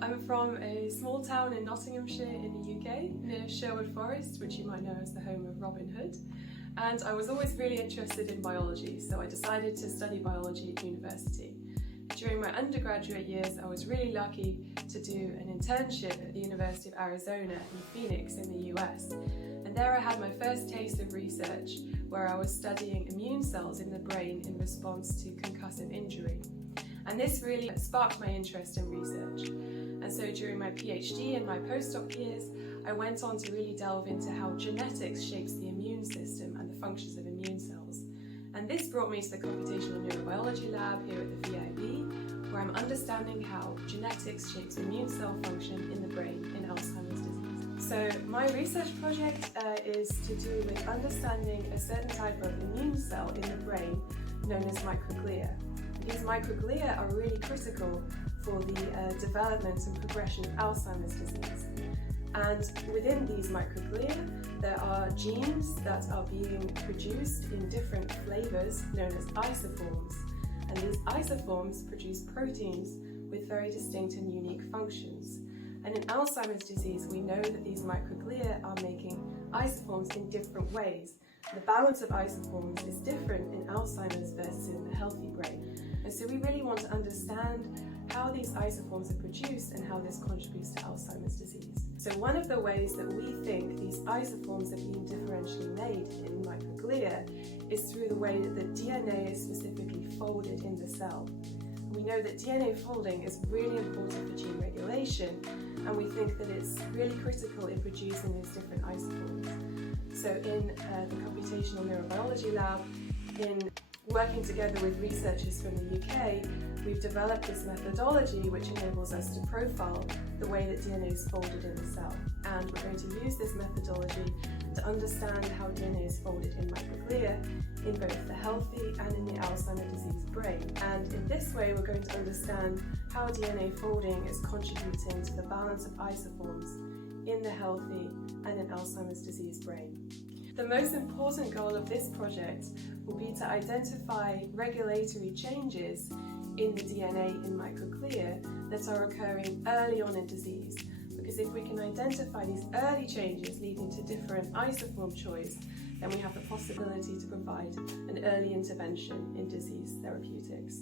I'm from a small town in Nottinghamshire in the UK, near Sherwood Forest, which you might know as the home of Robin Hood. And I was always really interested in biology, so I decided to study biology at university. During my undergraduate years, I was really lucky to do an internship at the University of Arizona in Phoenix in the US. And there I had my first taste of research, where I was studying immune cells in the brain in response to concussive injury. And this really sparked my interest in research. And so during my PhD and my postdoc years, I went on to really delve into how genetics shapes the immune system and the functions of immune cells. And this brought me to the Computational Neurobiology Lab here at the VIB, where I'm understanding how genetics shapes immune cell function in the brain in Alzheimer's disease. So my research project is to do with understanding a certain type of immune cell in the brain known as microglia. These microglia are really critical for the development and progression of Alzheimer's disease. And within these microglia, there are genes that are being produced in different flavors known as isoforms. And these isoforms produce proteins with very distinct and unique functions. And in Alzheimer's disease, we know that these microglia are making isoforms in different ways. The balance of isoforms is different in Alzheimer's versus in the healthy brain. And so we really want to understand how these isoforms are produced and how this contributes to Alzheimer's disease. So one of the ways that we think these isoforms are being differentially made in microglia is through the way that the DNA is specifically folded in the cell. We know that DNA folding is really important for gene regulation, and we think that it's really critical in producing these different isoforms. So in the Computational Neurobiology Lab, in working together with researchers from the UK, we've developed this methodology which enables us to profile the way that DNA is folded in the cell. And we're going to use this methodology to understand how DNA is folded in microglia in both the healthy and in the Alzheimer's disease brain. And in this way, we're going to understand how DNA folding is contributing to the balance of isoforms in the healthy and in Alzheimer's disease brain. The most important goal of this project will be to identify regulatory changes in the DNA in microglia that are occurring early on in disease. Because if we can identify these early changes leading to different isoform choice, then we have the possibility to provide an early intervention in disease therapeutics.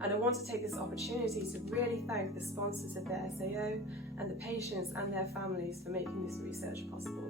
And I want to take this opportunity to really thank the sponsors of the SAO and the patients and their families for making this research possible.